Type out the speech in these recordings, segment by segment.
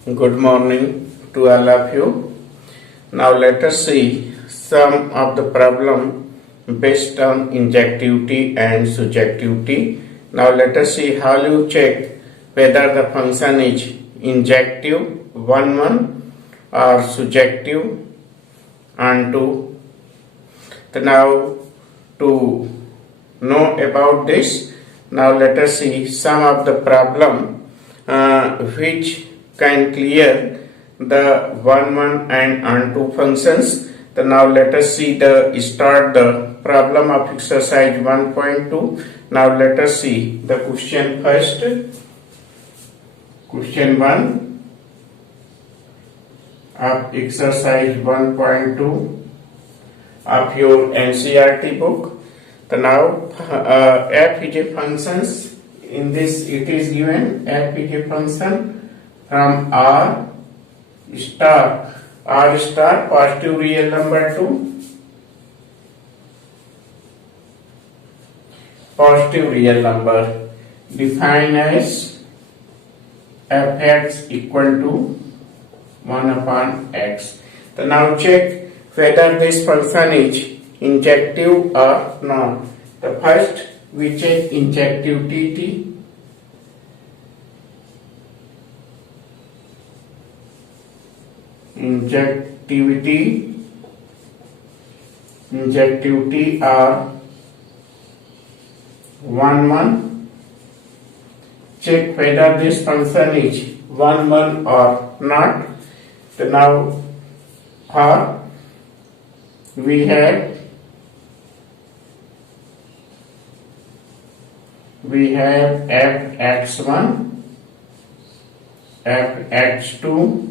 Good morning to all of you. Now let us see some of the problem based on injectivity and surjectivity. Now let us see how you check whether the function is injective 1 or surjective and 2. Now to know about this, now let us see some of the problem which can clear the 1 and 2 functions. Now let us see start the problem of exercise 1.2. Now let us see the question first. Question 1 of exercise 1.2 of your NCERT book. Now f is a function. In this it is given f is a function from R star positive real number to positive real number, defined as fx equal to 1 upon x. So now check whether this function is injective or not. The first we check injectivity. Injectivity are 1 check whether this function is 1 or not. So now we have fx1, fx2.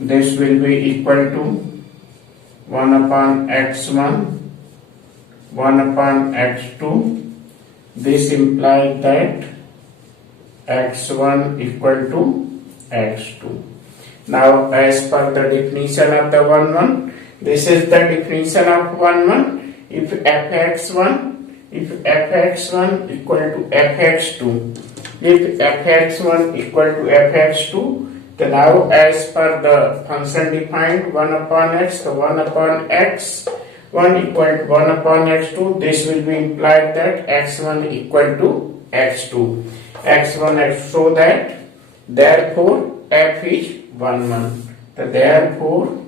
This will be equal to 1 upon x1, 1 upon x2. This implies that x1 equal to x2. Now, as per the definition of the 1, this is the definition of 1. If fx1 equal to fx2, if fx1 equal to fx2, then now as per the function defined 1 upon x, so 1 upon x1 equal to 1 upon x2, this will be implied that x1 equal to x2, so that therefore f is 1. So therefore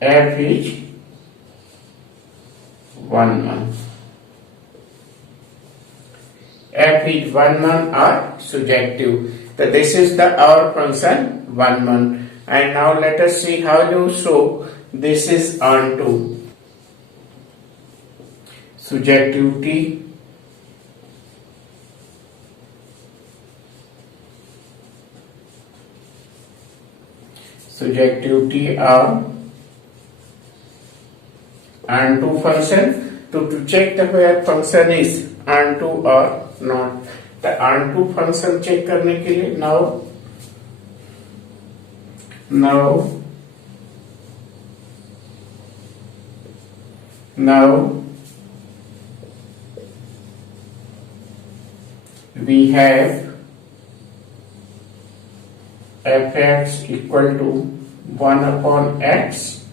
f is 1. F is 1 or surjective. So this is our function 1. And now let us see how you show this is onto surjectivity. Surjectivity are onto function. To check the where function is onto or not. The onto function check करने के लिए now we have fx equal to 1 upon x,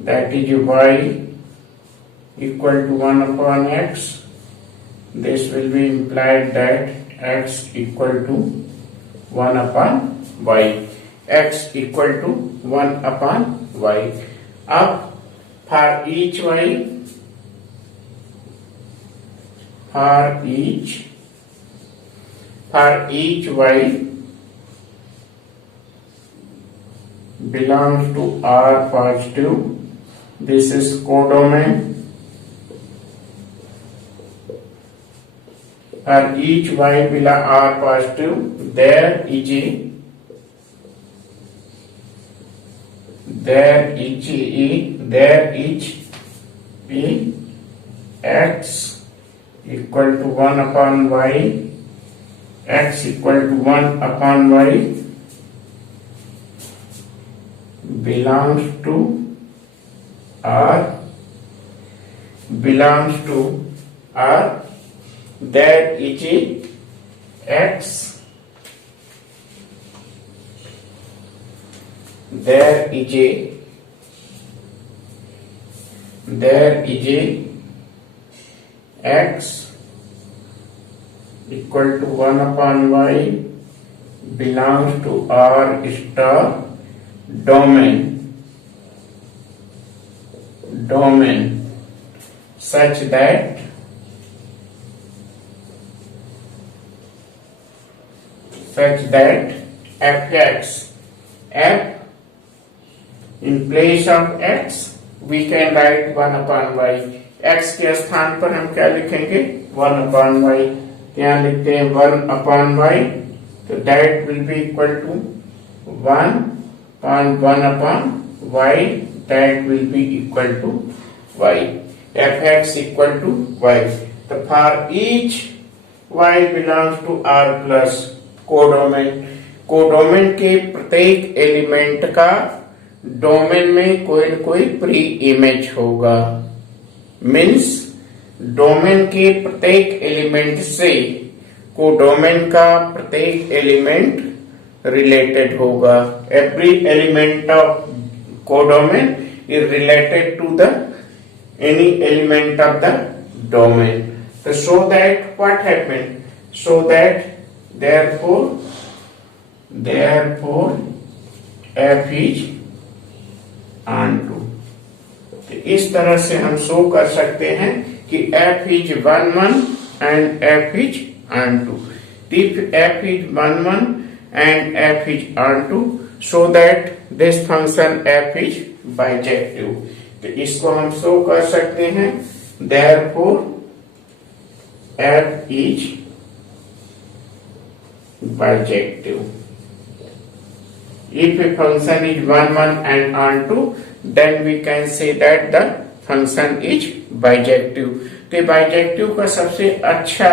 that is y equal to 1 upon x. This will be implied that x equal to 1 upon y. X equal to 1 upon y. Up for each y, belongs to R positive. This is codomain. For each y below R positive, there each x equal to 1 upon y, x equal to 1 upon y belongs to R, that is x there is a x equal to 1 upon y belongs to R star domain such that fx, f in place of x we can write 1 upon y. x के स्थान पर हम क्या लिखेंगे 1 upon y. यहाँ लिखते हैं 1 upon y, तो that will be equal to 1 upon y, that will be equal to y. fx equal to y. तो for each y belongs to R plus codomain के प्रत्येक एलिमेंट का डोमेन में कोई न कोई प्री इमेज होगा. मीन्स डोमेन के प्रत्येक एलिमेंट से कोडोमेन का प्रत्येक एलिमेंट रिलेटेड होगा. Every element of codomain is related to the any element of the domain. तो so that what happened, so that therefore f is onto. तो इस तरह से हम शो कर सकते हैं कि f is 1 1 and f is onto. If f is 1 1 and f is onto, so that this function f is bijective. तो इसको हम शो कर सकते हैं therefore f is bijective. If a function is 1 1 and onto, then we can say that the function is bijective. तो bijective का सबसे अच्छा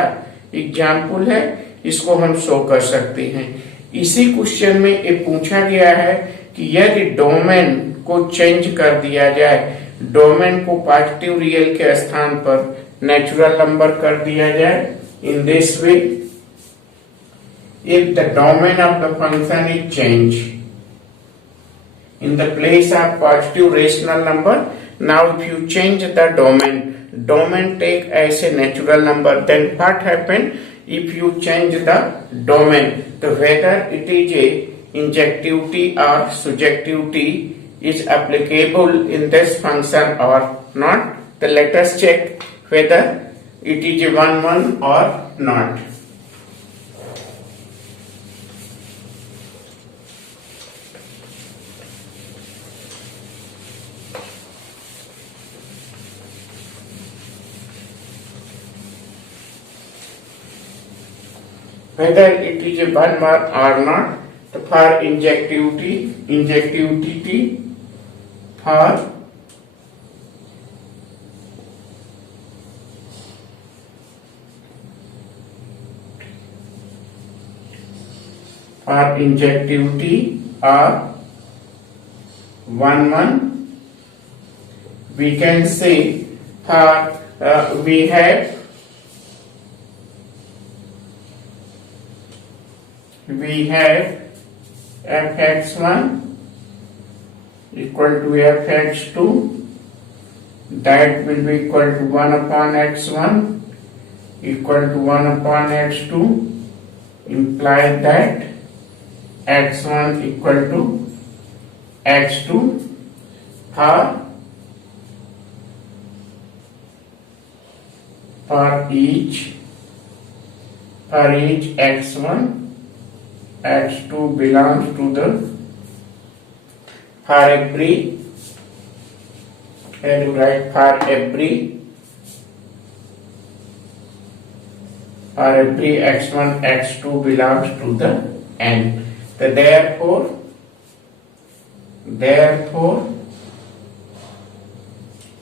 एग्जाम्पल है, इसको हम शो कर सकते हैं. इसी क्वेश्चन में ये पूछा गया है कि यदि डोमेन को चेंज कर दिया जाए, डोमेन को पॉजिटिव रियल के स्थान पर नेचुरल नंबर कर दिया जाए in this way. If the domain of the function is changed, in the place of positive rational number, now if you change the domain take as a natural number, then what happen if you change the domain? So whether it is a injectivity or surjectivity is applicable in this function or not. So let us check whether it is a 1 1 or not. Whether it is a 1 1 or not, so for injectivity for injectivity or 1 1, we can say we have fx1 equal to fx2, that will be equal to 1 upon x1 equal to 1 upon x2, imply that x1 equal to x2 for each x1, x2 belongs to the for every x1 x2 belongs to the n. So therefore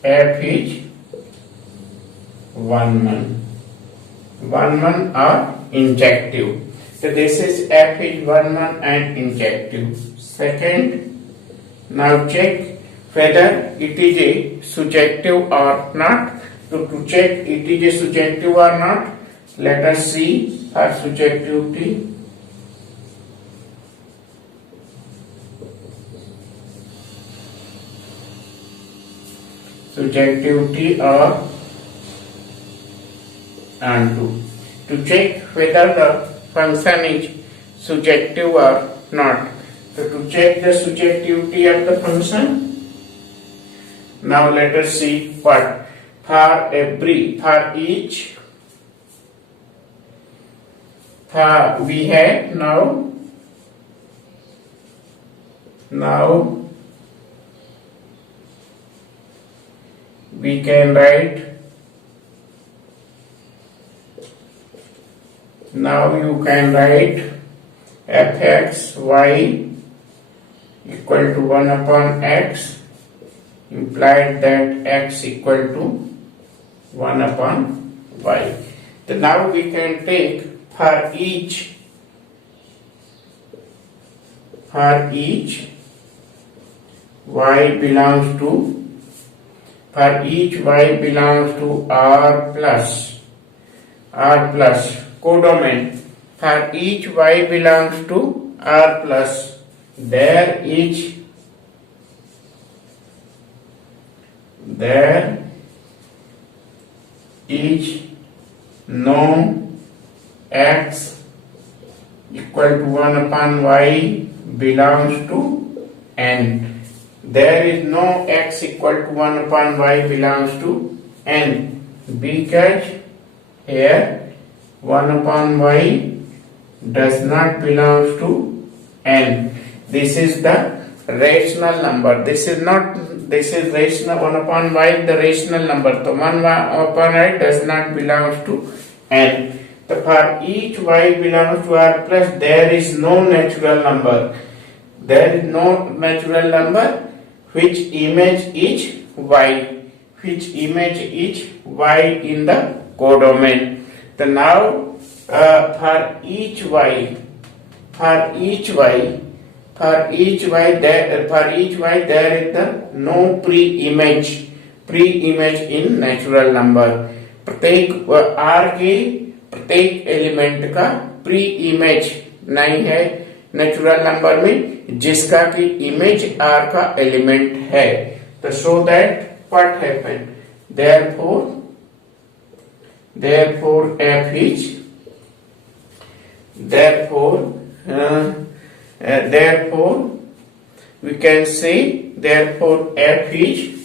f is 1 1 are injective. So this is f is 1 1 and injective. Second, now check whether it is a surjective or not. So to check it is a surjective or not, let us see for surjectivity. surjectivity or onto. To check whether the function is surjective or not. So to check the surjectivity of the function, now let us see what for each we have now we can write. Now you can write fxy equal to 1 upon x, implied that x equal to 1 upon y. So now we can take for each y belongs to R plus codomain. For each y belongs to R plus, there is no x equal to 1 upon y belongs to n. There is no x equal to 1 upon y belongs to n, because here 1 upon y does not belong to n. This is the rational number. This is rational 1 upon y, the rational number. So 1 upon y does not belong to n. So for each y belongs to R plus, there is no natural number. There is no natural number which image is y, in the codomain. So now for each y there is the no pre-image in natural number. प्रत्येक R के प्रत्येक element का pre image नहीं है natural number में, जिसका कि image R का एलिमेंट है. तो so that what happen, therefore f is therefore we can say therefore f is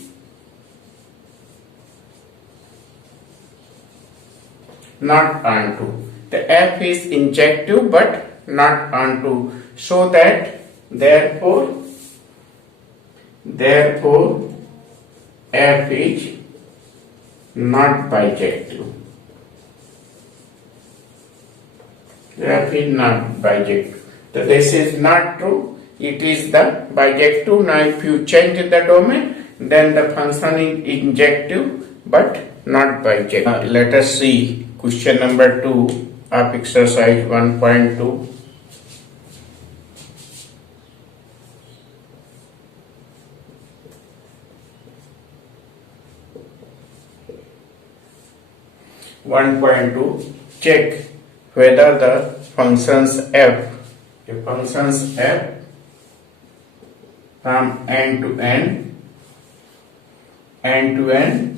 not onto. The f is injective but not onto. So that therefore f is not bijective. F is not bijective. So this is not true. It is the bijective. Now if you change the domain, then the function is injective but not bijective. Let us see question number 2 of exercise 1.2. Check whether the functions f from n to n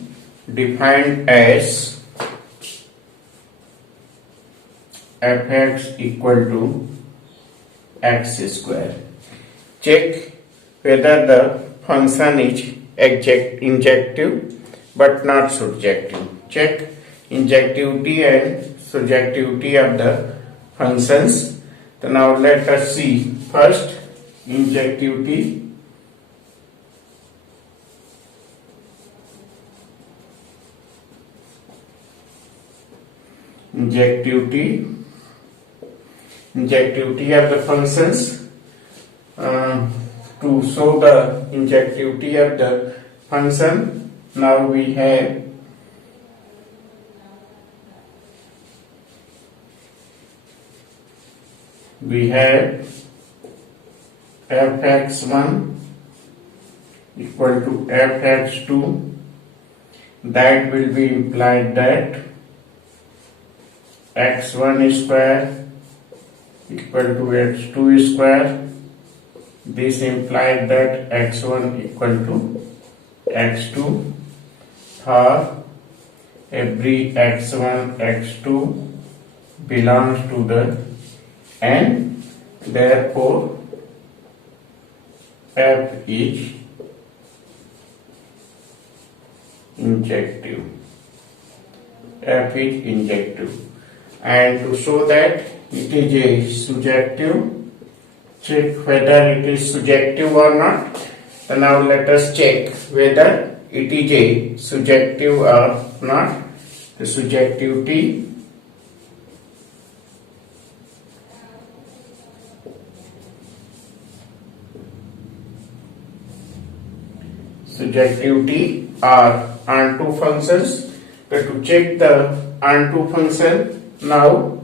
defined as fx equal to x square. Check whether the function is injective but not surjective. Check injectivity and surjectivity of the functions. So now let us see first injectivity. Injectivity of the functions. To show the injectivity of the function, now we have fx1 equal to fx2. That will be implied that x1 square equal to x2 square. This implies that x1 equal to x2. for every x1, x2 belongs to the N, therefore F is injective. F is injective. And to show that it is a surjective, check whether it is surjective or not. So now let us check whether it is a surjective or not. The surjectivity are onto functions. So to check the onto function, now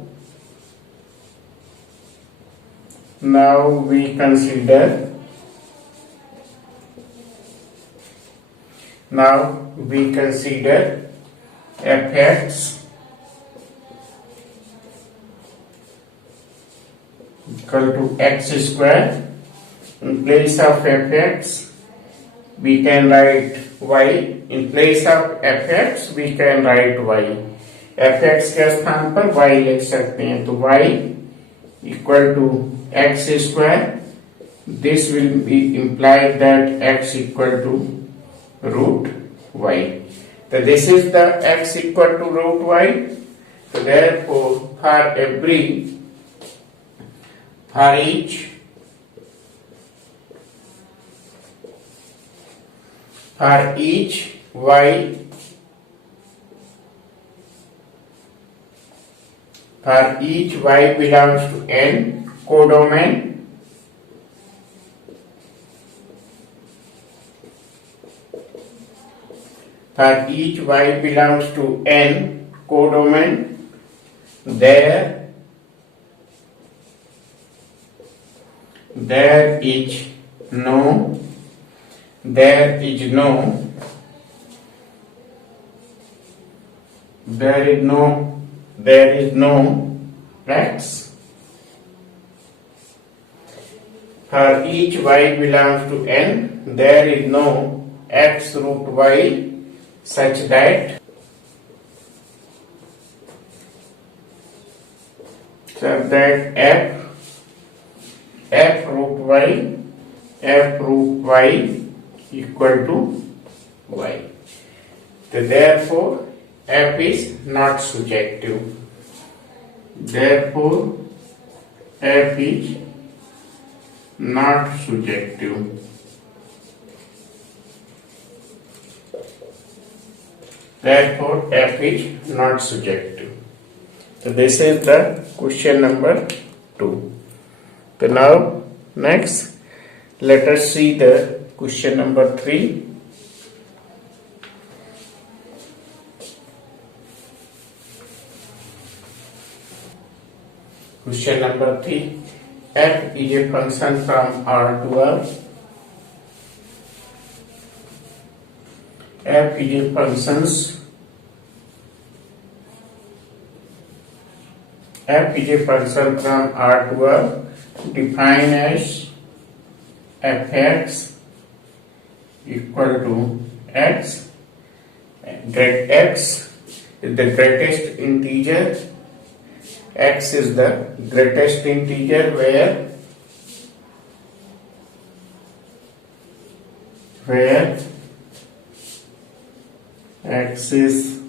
we consider fx equal to x square. In place of fx we can write y. In place of fx we can write y. fx के स्थान पर y लिख सकते हैं, तो y equal to x square. This will be implied that x equal to root y. So this is the x equal to root y. So therefore for each y belongs to N codomain, for each y belongs to N codomain, there is no x. For each y belongs to N, there is no x root y such that f root y equal to y. So therefore f is not surjective. Therefore f is not surjective. Therefore f is not surjective. So this is the question number 2. So now next let us see the question number 3. Question number 3. F is a function from R to R. F is a function from R to R, defined as fx equal to x. X is the greatest integer. X is the greatest integer where x is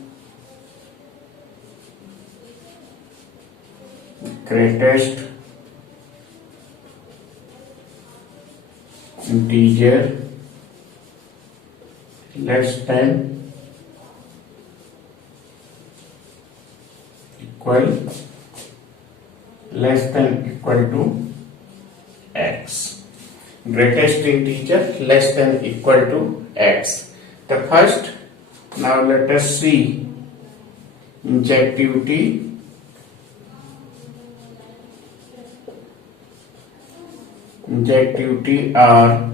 greatest integer less than equal to x. Greatest integer less than equal to x. The first, now let us see injectivity. Injectivity are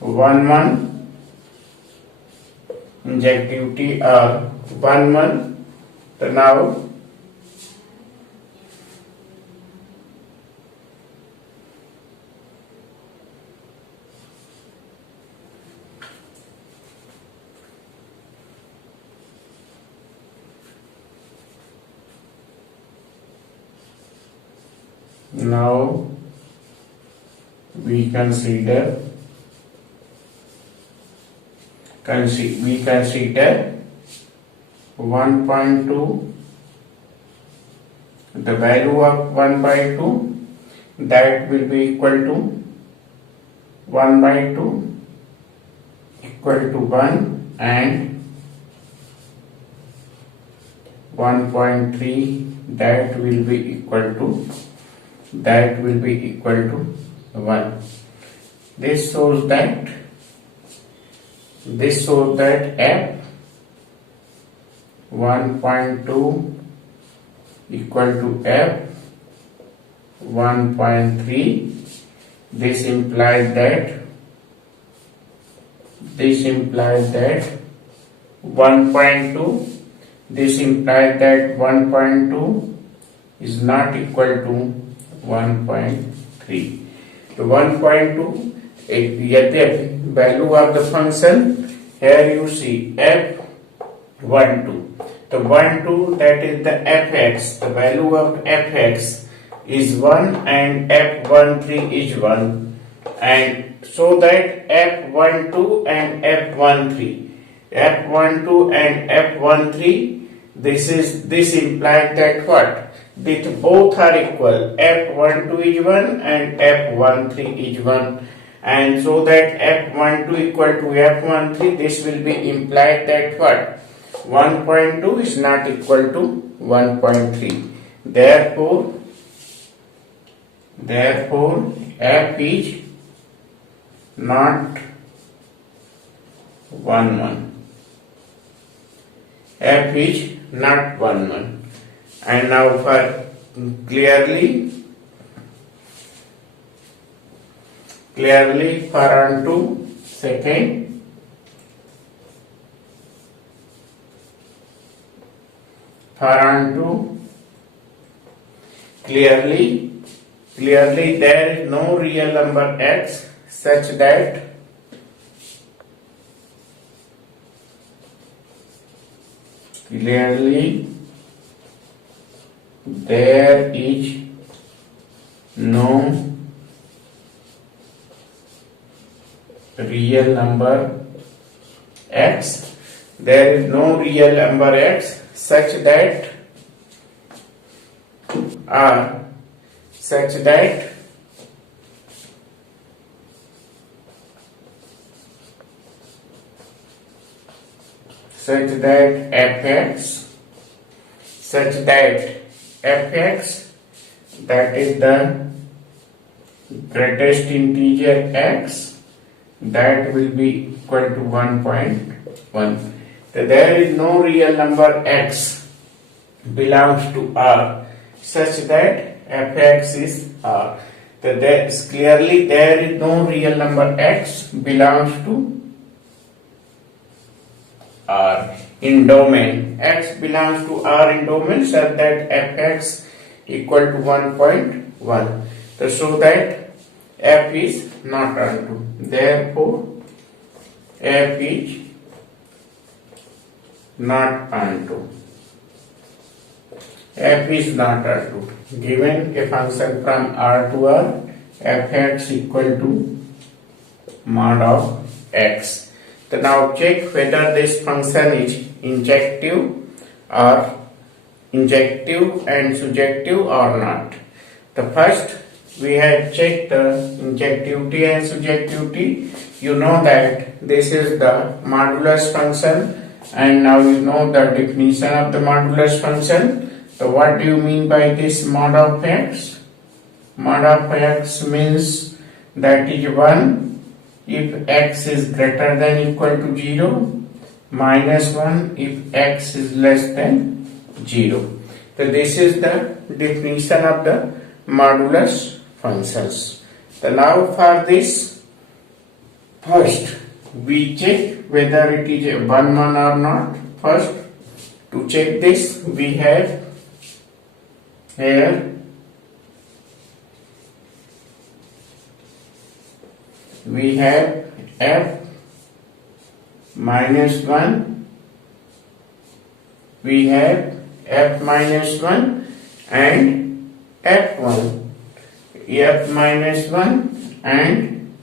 1 injectivity are 1 So now Now we consider 1.2, the value of 1 by 2, that will be equal to 1 by 2 equal to 1, and 1.3 that will be equal to 1. This shows that f 1.2 equal to f 1.3. This implies that 1.2 is not equal to 1.3. So 1.2, यद्यपि value of the function, here you see f12. The 12, that is the fx, the value of fx is 1 and f13 is 1, and so that f12 and f13, this implies that what? That both are equal. f12 is 1 and f13 is 1, and so that f12 equal to f13, this will be implied that what? 1.2 is not equal to 1.3. Therefore f is not 1, f is not 1. And now for clearly for onto second, clearly there is no real number x such that there is no real number x. There is no real number x such that fx, that is the greatest integer x, that will be equal to 1.1. So there is no real number x belongs to R such that fx is R. So clearly there is no real number x belongs to R in domain. X belongs to R in domain such that fx equal to 1.1. So show that f is not onto. Therefore f is not onto. F is not onto. Given a function from R to R, fx equal to mod of x. So now check whether this function is injective and surjective or not. The first, we have checked the injectivity and surjectivity. You know that this is the modulus function, and now you know the definition of the modulus function. So what do you mean by this mod of x? Mod of x means that is 1 if x is greater than equal to 0, minus 1 if x is less than 0. So this is the definition of the modulus functions. So now for this, first we check whether it is a 1 or not. First, to check this, we have here we have f minus 1, we have f minus 1 and f1. f minus 1 and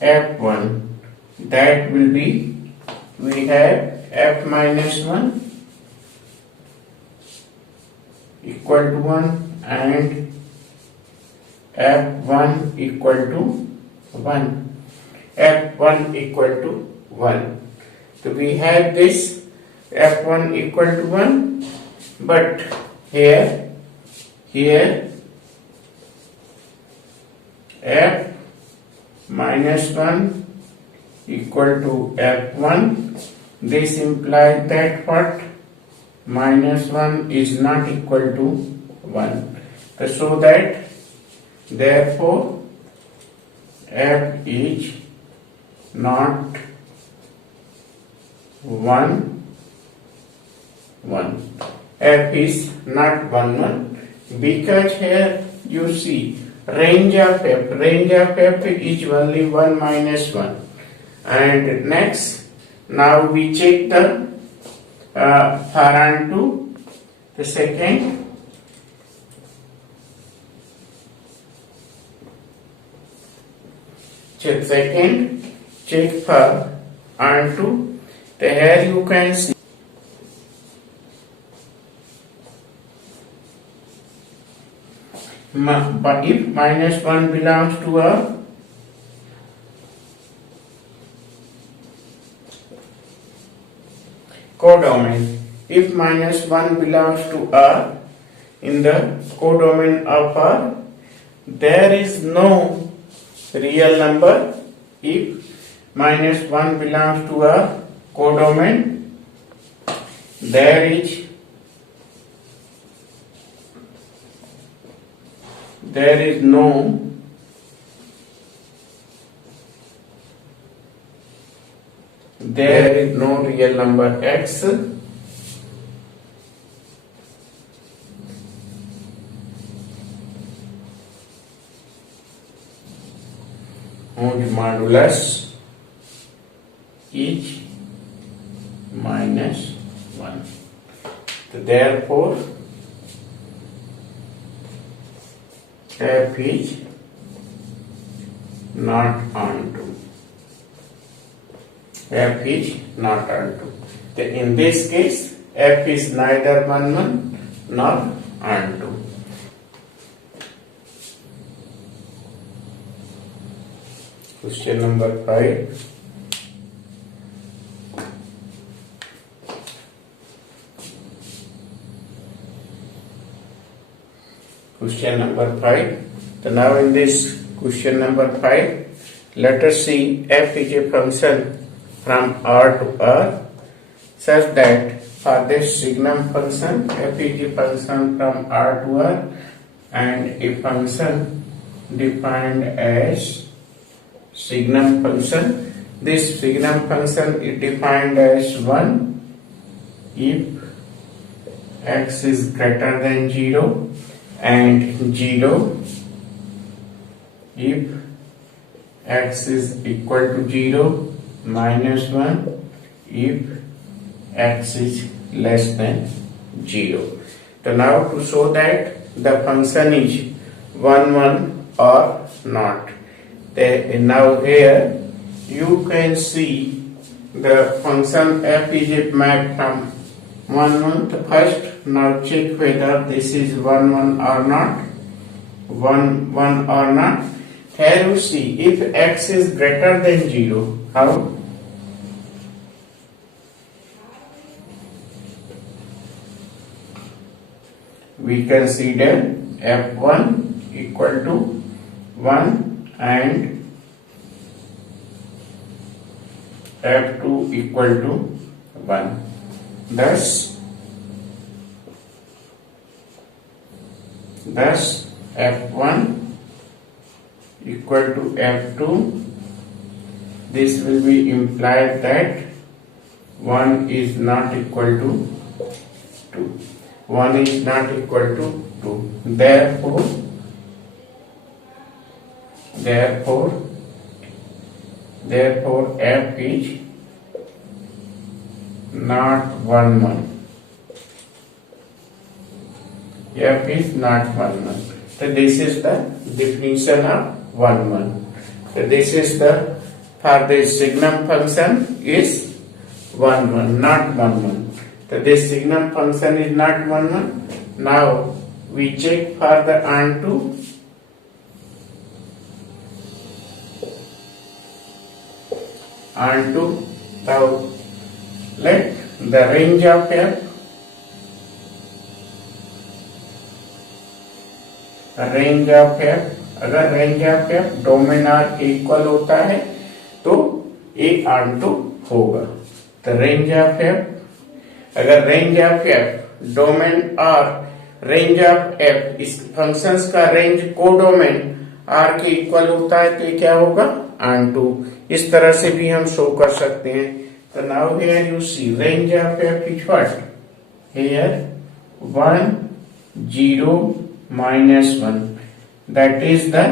f1. That will be, we have f minus 1 equal to 1 and f1 equal to 1. f1 equal to 1. So we have this f1 equal to 1, but here f minus 1 equal to f1. This implies that what? Minus 1 is not equal to 1. So that therefore f is not 1 1. f is not 1 1 because here you see range of f is only 1 minus 1. And next, now we check the for onto the second. Check for onto. Here you can see but if minus 1 belongs to a codomain, if minus 1 belongs to a in the codomain of a, there is no real number. If minus 1 belongs to a codomain, there is no real number x whose modulus is minus 1. So therefore f is not onto. f is not onto. In this case, f is neither 1 1 nor onto. Question number 5. Question number 5. So now in this question number 5, let us see f is a function from R to R such that for this signum function f is a function from R to R and a function defined as signum function. This signum function is defined as 1 if x is greater than 0 and 0 if x is equal to 0, minus 1 if x is less than 0. So now to show that the function is 1 1 or not. Now here you can see the function f is a map from 1 1. The first, now check whether this is 1 1 or not. 1 1 or not. Here you see if x is greater than 0, how? We consider f1 equal to 1 and f2 equal to 1. Thus f1 equal to f2. This will be implied that 1 is not equal to 2. 1 is not equal to 2. Therefore f is not 1 1. f is not 1 1. So this is the definition of 1 1. So this is the for this signum function is 1 1, not 1 1. So this signum function is not 1 1. Now we check for the onto. Now let the range of f अगर range of F domain are के equal होता है तो ए onto होगा। तो range of F अगर range of F domain are range of F इस functions का रेंज कोडोमेन आर के इक्वल होता है तो ये क्या होगा ऑनटू। इस तरह से भी हम शो कर सकते हैं। तो now here you see range of F is what here 1 0 -1 that is the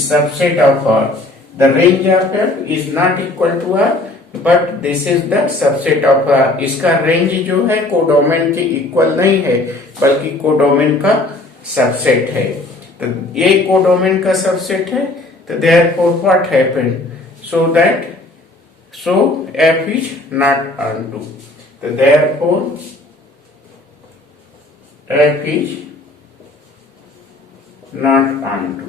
subset of R. The range of F is not equal to R but this is the subset of R. इसका range जो है codomain के equal नहीं है बल्कि codomain का subset है। तो ये कोडोमेन का सबसेट है। तो therefore what happened so F is not onto. तो therefore F is not onto.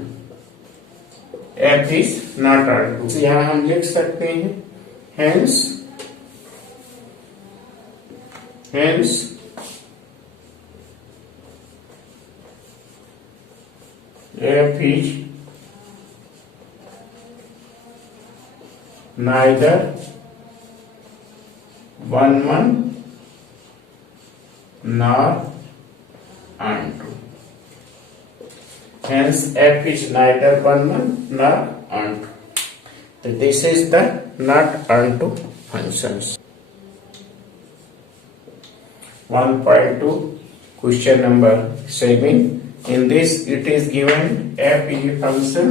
F is not onto. यहां हम लिख सकते हैं hence F is neither 1 1 nor onto. Hence F is neither 1 1 nor onto. So this is the not onto functions. 1.2 question number 7. In this it is given f is a function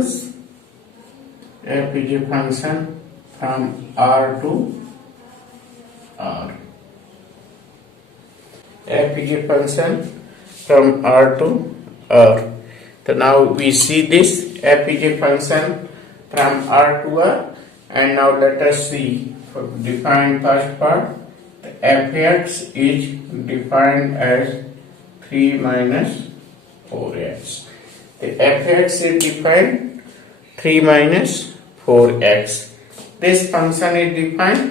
from R to R. F is a function from R to R. So now we see this f is a function from R to R, and now let us see define first part. The fx is defined as 3 minus 4x. The fx is defined 3 minus 4x. This function is defined.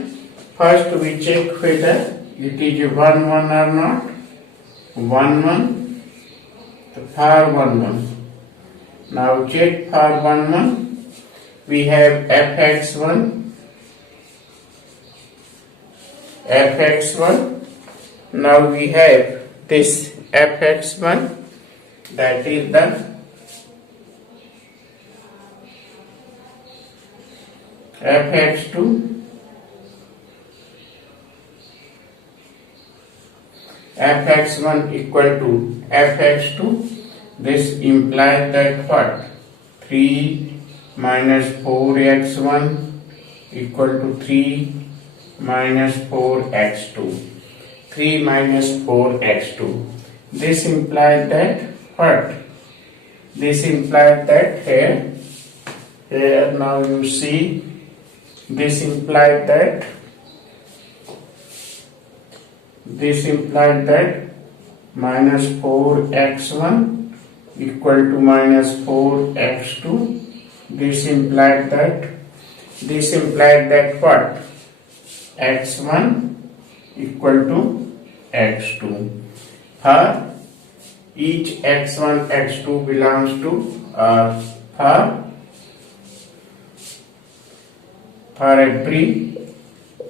First we check whether it is 1 1 or not. 1 1. So for 1 1. Now check for 1 1. We have fx1. Now we have this fx1, that is the fx2. fx1 equal to fx2. This implies that what? 3 minus 4x1 equal to 3 minus 4x2. 3 minus 4x2. This implies that what? This implies that here now you see this implies that minus 4x1 equal to minus 4x2. This implied that what? x1 equal to x2. For each x1 x2 belongs to R. For every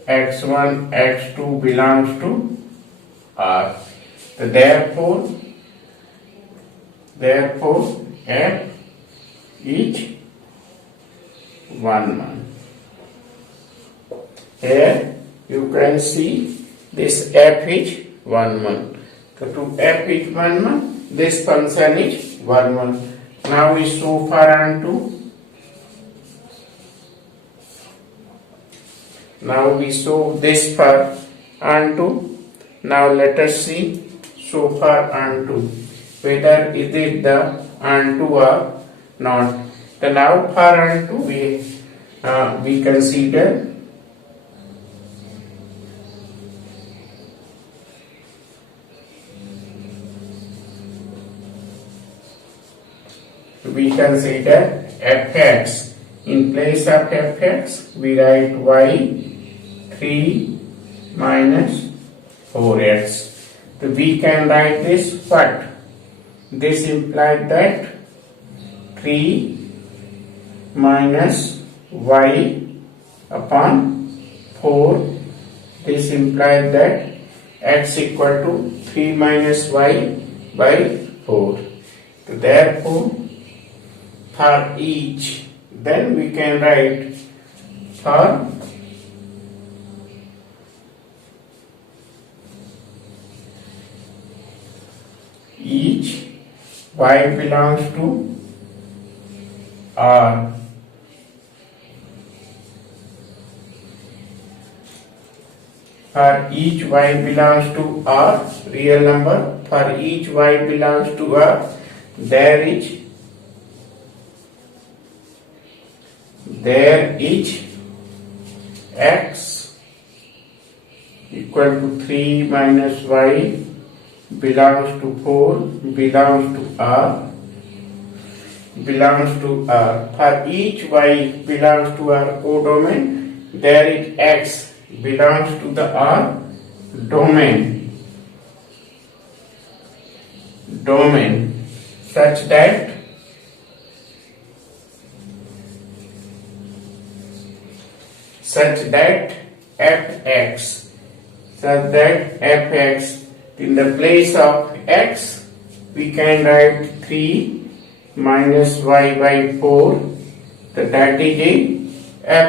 x1 x2 belongs to R. So therefore f is 1 1. Here you can see this f is 1 1. So to f is 1 1, this function is 1 1. Now we show for onto. Now we show this for onto. Now let us see so far onto whether it is the onto or not. So now for onto we consider fx. In place of fx we write y 3 minus 4x. So we can write this what? This implies that 3 minus y upon 4. This implies that x equal to 3 minus y by 4. So therefore for each, then we can write for each y belongs to R. For each y belongs to R, real number, for each y belongs to R, there is x equal to 3 minus y belongs to 4 belongs to R. For each y belongs to R codomain, there is x belongs to the R domain such that fx in the place of x we can write 3 minus y by 4. So that is a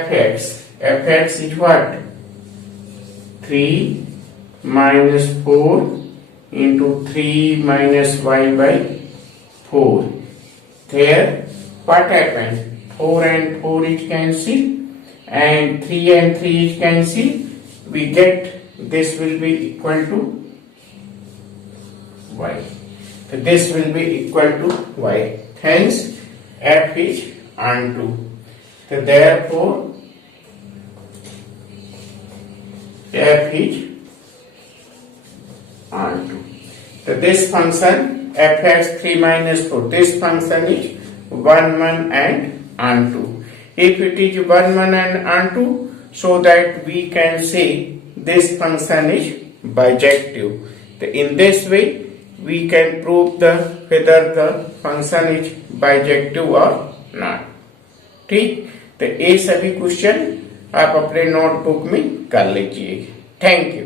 fx is what? 3 minus 4 into 3 minus y by 4. There what happened? 4 and 4 is cancelled and 3 and 3 is cancelled. We get this will be equal to y. So this will be equal to y. Hence f is onto. So therefore f is onto. So this function fx 3 minus 4, this function is 1 1 and onto. If it is 1 1 and onto, so that we can say this function is bijective. So in this way we can prove whether the function is bijective or not. ठीक, तो ये सभी question आप अपने notebook में कर लीजिए. Thank you.